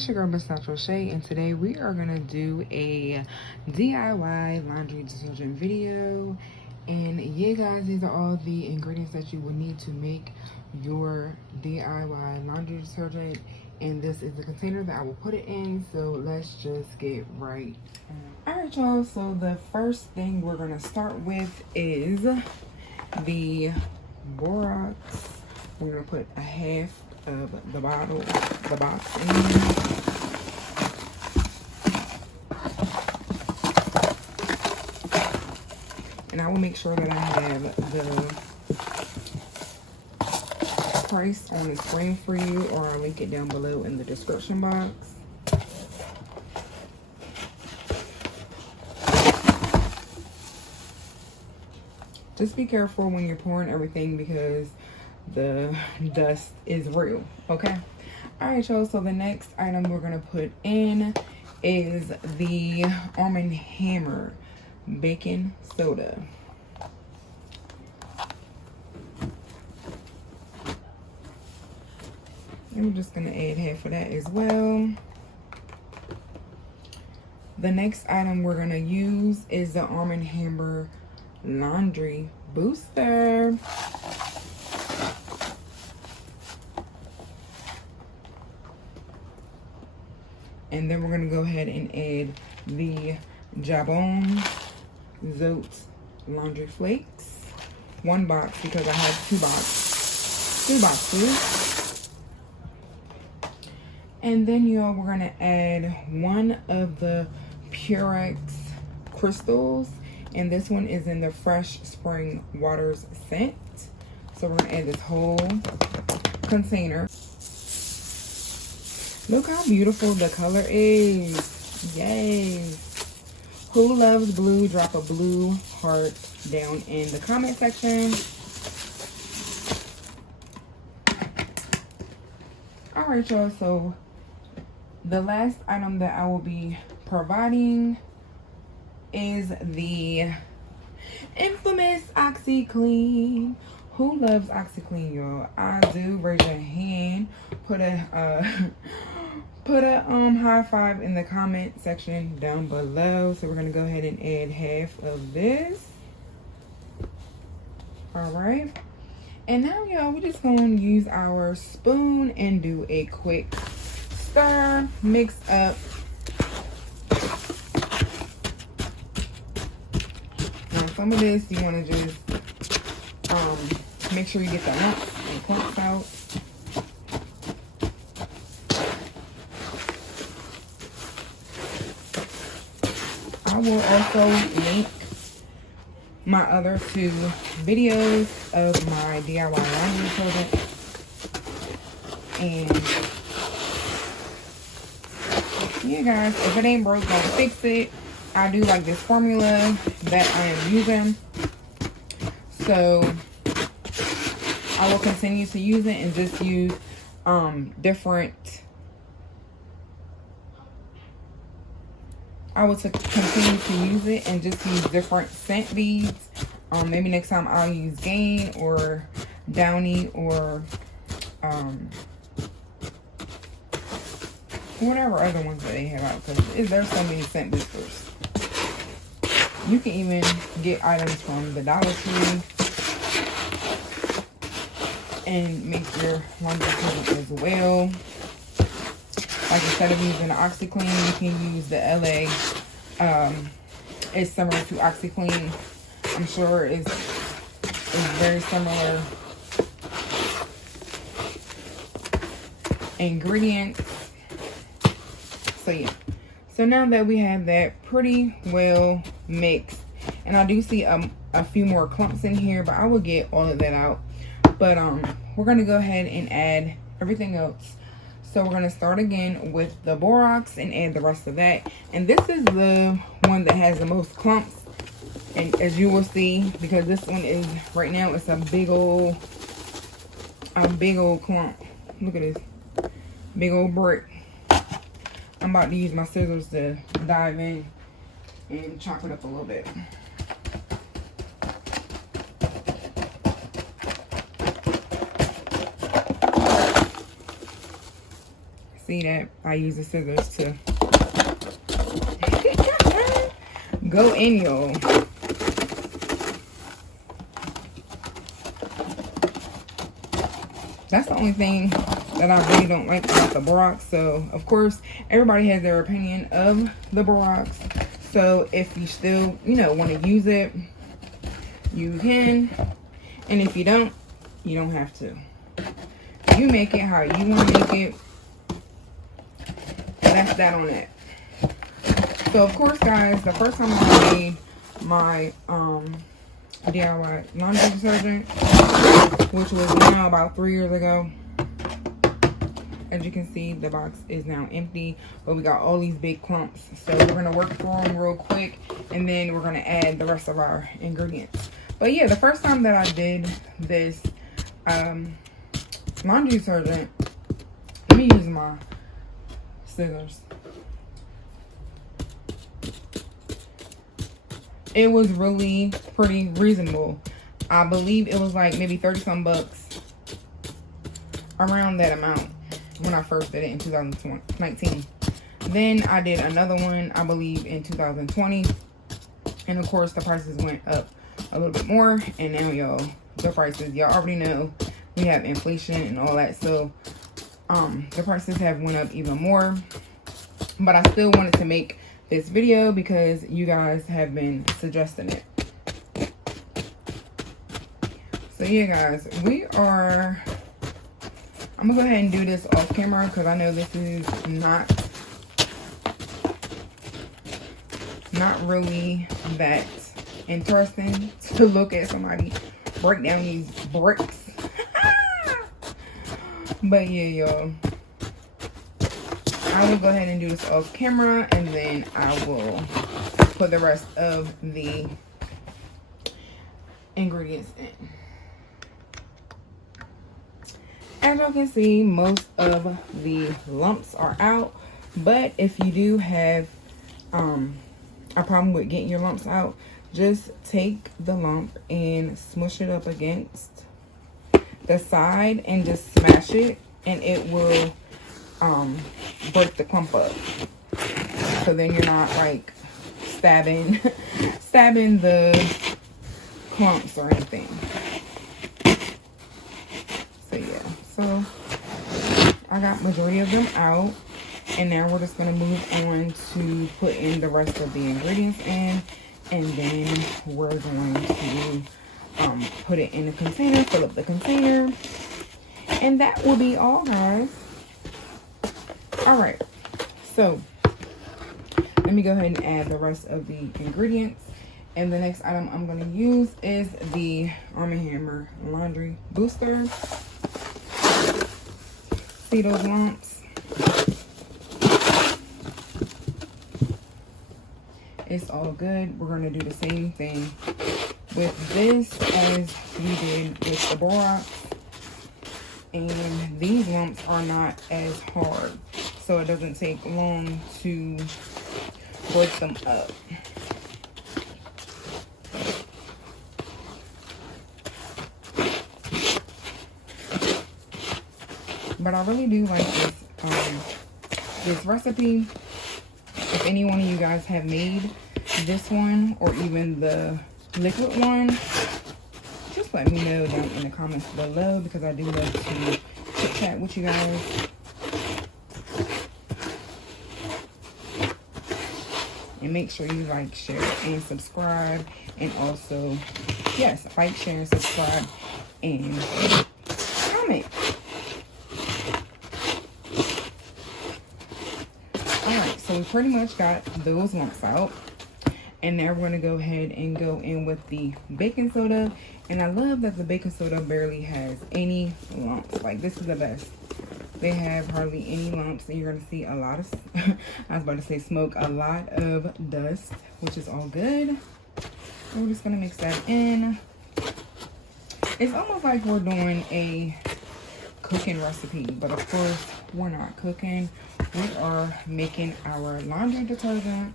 It's your girl Missnaturalshay, and today we are gonna do a DIY laundry detergent video. And yeah guys, these are all the ingredients that you would need to make your DIY laundry detergent, and this is the container that I will put it in. So let's just get right on. Alright y'all, so the first thing we're gonna start with is the BORAX. We're gonna put a half of the box in here. And I will make sure that I have the price on the screen for you, or I'll link it down below in the description box. Just be careful when you're pouring everything because the dust is real, okay? All right, y'all, so the next item we're gonna put in is the Arm & Hammer baking soda. And we're just gonna add half of that as well. The next item we're gonna use is the Arm & Hammer laundry booster. And then we're going to go ahead and add the Jabon ZOTE laundry flakes. One box because I have two boxes. And then y'all, we're going to add one of the PUREX crystals. And this one is in the Fresh Spring Waters scent. So we're going to add this whole container. Look how beautiful the color is. Yay. Who loves blue? Drop a blue heart down in the comment section. Alright y'all, so the last item that I will be providing is the infamous OxiClean. Who loves OxiClean, y'all? I do. Raise your hand. Put a high five in the comment section down below. So we're gonna go ahead and add half of this. All right, and now y'all, we're just gonna use our spoon and do a quick stir, mix up. Now some of this you want to just make sure you get the lumps and clumps out. I will also link my other two videos of my DIY laundry detergent. And yeah guys, if it ain't broke, don't fix it. I do like this formula that I am using. So I will continue to use it and just use different. I will continue to use it and just use different scent beads. Maybe next time I'll use Gain or Downy or whatever other ones that they have out, because there's so many scent boosters. You can even get items from the Dollar Tree and make your laundry detergent as well. Like instead of using the OxiClean, you can use the LA. It's similar to OxiClean. I'm sure it's very similar ingredients. So yeah. So now that we have that pretty well mixed, and I do see a few more clumps in here, but I will get all of that out. But we're gonna go ahead and add everything else. So we're gonna start again with the BORAX and add the rest of that. And this is the one that has the most clumps. And as you will see, because this one is right now, it's a big old clump. Look at this big old brick. I'm about to use my scissors to dive in and chop it up a little bit. see that I use the scissors to go in, y'all. That's the only thing that I really don't like about the BORAX. So, of course, everybody has their opinion of the BORAX. So, if you still, you know, want to use it, you can. And if you don't have to. You make it how you want to make it. That's that on that. So, of course, guys, the first time I made my DIY laundry detergent, which was now about 3 years ago. As you can see, the box is now empty, but we got all these big clumps. So we're gonna work through them real quick, and then we're gonna add the rest of our ingredients. But yeah, the first time that I did this laundry detergent, let me use my scissors. It was really pretty reasonable. I believe it was like maybe 30 some bucks, around that amount, when I first did it in 2019. Then I did another one, I believe, in 2020. And of course, the prices went up a little bit more. And now, y'all, the prices, y'all already know we have inflation and all that. So, the prices have went up even more. But I still wanted to make this video because you guys have been suggesting it. So yeah, guys, I'm gonna go ahead and do this off camera because I know this is not really that interesting to look at somebody break down these bricks. But yeah, y'all, I will go ahead and do this off camera, and then I will put the rest of the ingredients in. As you can see, most of the lumps are out, but if you do have a problem with getting your lumps out, just take the lump and smush it up against the side and just smash it, and it will break the clump up. So then you're not like stabbing the clumps or anything. So yeah, so I got majority of them out, and now we're just gonna move on to put in the rest of the ingredients in, and then we're going to put it in a container, fill up the container, and that will be all, guys. All right, so let me go ahead and add the rest of the ingredients. And the next item I'm going to use is the Arm & Hammer Laundry Booster. See those lumps? It's all good. We're going to do the same thing with this as we did with the BORAX. And these lumps are not as hard, so it doesn't take long to break them up. But I really do like this recipe. If any one of you guys have made this one or even the liquid one, just let me know down in the comments below, because I do love to chit chat with you guys. And make sure you like, share, and subscribe. And also, yes, like, share, and subscribe, and comment. Alright, so we pretty much got those lumps out. And now we're going to go ahead and go in with the baking soda. And I love that the baking soda barely has any lumps. Like, this is the best. They have hardly any lumps, and you're going to see a lot of, I was about to say smoke, a lot of dust, which is all good. And we're just going to mix that in. It's almost like we're doing a cooking recipe, but of course, we're not cooking. We are making our laundry detergent.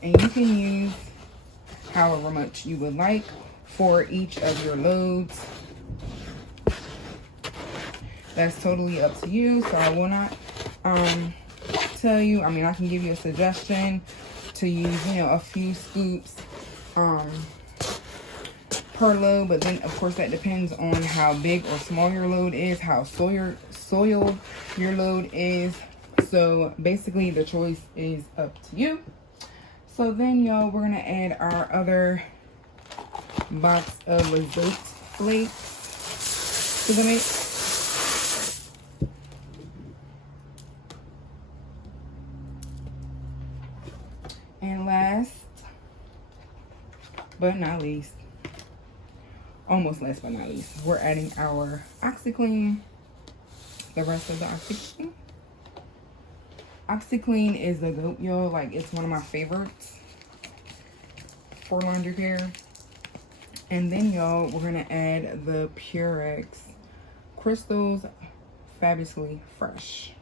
And you can use however much you would like for each of your loads. That's totally up to you. So I will not tell you. I mean, I can give you a suggestion to use, you know, a few scoops per load, but then of course that depends on how big or small your load is, how soiled your load is. So basically the choice is up to you. So then, y'all, we're gonna add our other box of ZOTE flakes to the mix. And last but not least, almost last but not least, we're adding our OxiClean, the rest of the OxiClean. OxiClean is the GOAT, y'all. Like, it's one of my favorites for laundry care. And then, y'all, we're gonna add the PUREX Crystals Fabulously Fresh.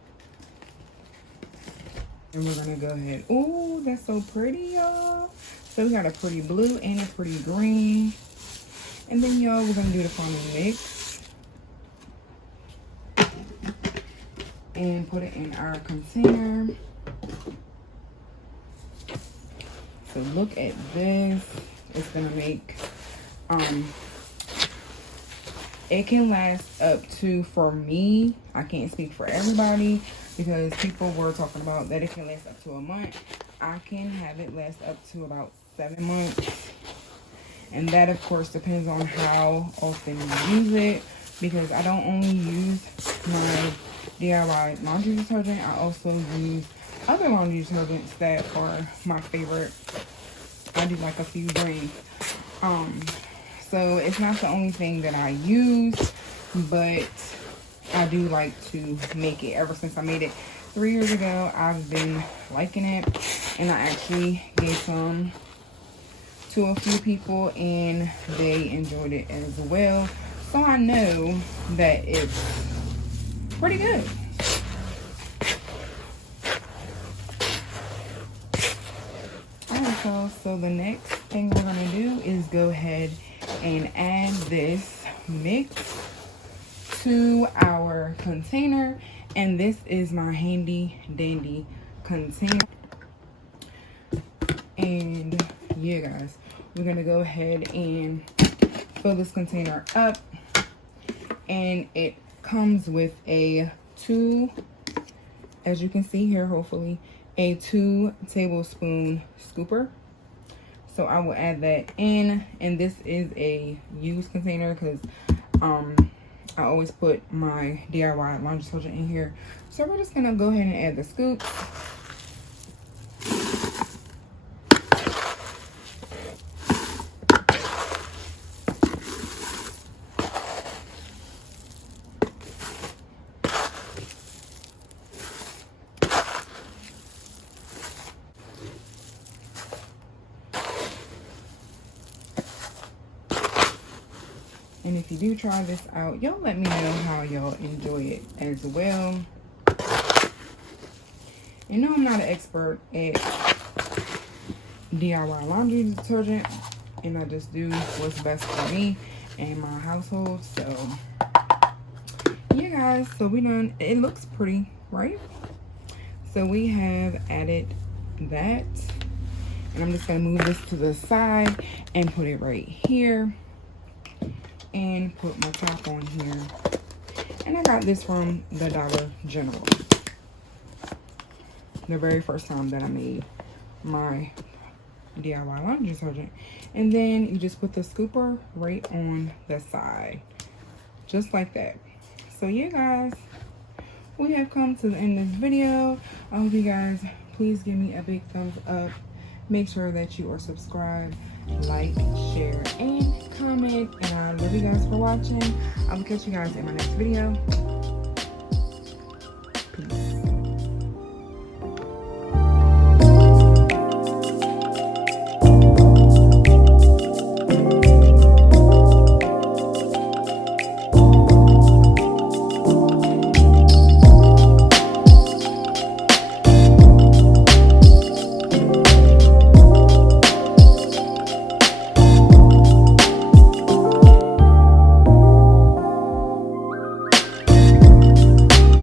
And we're gonna go ahead. Oh, that's so pretty, y'all. So we got a pretty blue and a pretty green. And then, y'all, we're gonna do the final mix and put it in our container. So look at this. It's gonna make it can last up to, for me, I can't speak for everybody because people were talking about that it can last up to a month. I can have it last up to about 7 months. And that, of course, depends on how often you use it, because I don't only use my DIY laundry detergent. I also use other laundry detergents that are my favorite. I do like a few brands. So it's not the only thing that I use, but I do like to make it. Ever since I made it 3 years ago, I've been liking it, and I actually gave some to a few people and they enjoyed it as well. So I know that it's pretty good. Alright, so the next thing we're gonna do is go ahead and add this mix to our container, and this is my handy dandy container. And yeah, guys, we're gonna go ahead and fill this container up, and it comes with a 2, as you can see here, hopefully, a 2 tablespoon scooper. So I will add that in, and this is a used container because I always put my DIY laundry detergent in here. So we're just gonna go ahead and add the scoop. And if you do try this out, y'all let me know how y'all enjoy it as well. You know, I'm not an expert at DIY laundry detergent, and I just do what's best for me and my household. So yeah, guys, so we done. It looks pretty, right? So we have added that, and I'm just gonna move this to the side and put it right here. And put my top on here. And I got this from the Dollar General. The very first time that I made my DIY laundry detergent. And then you just put the scooper right on the side. Just like that. So yeah, guys, we have come to the end of this video. I hope you guys please give me a big thumbs up. Make sure that you are subscribed, like, share, and comment. And I love you guys for watching. I will catch you guys in my next video.